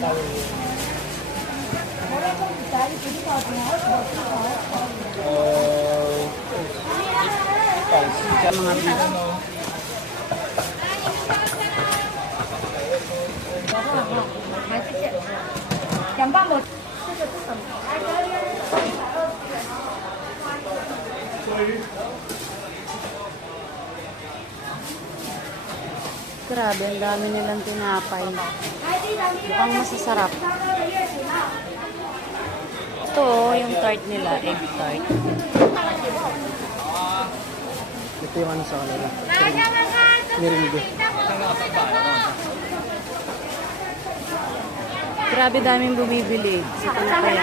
Mga beef. Grabe, ang dami nilang tinapay. Mukhang masasarap. Ito, yung tart nila, egg tart. Ito yung ano sa kanila. Meringue. Grabe daming bumibili sa tinapay.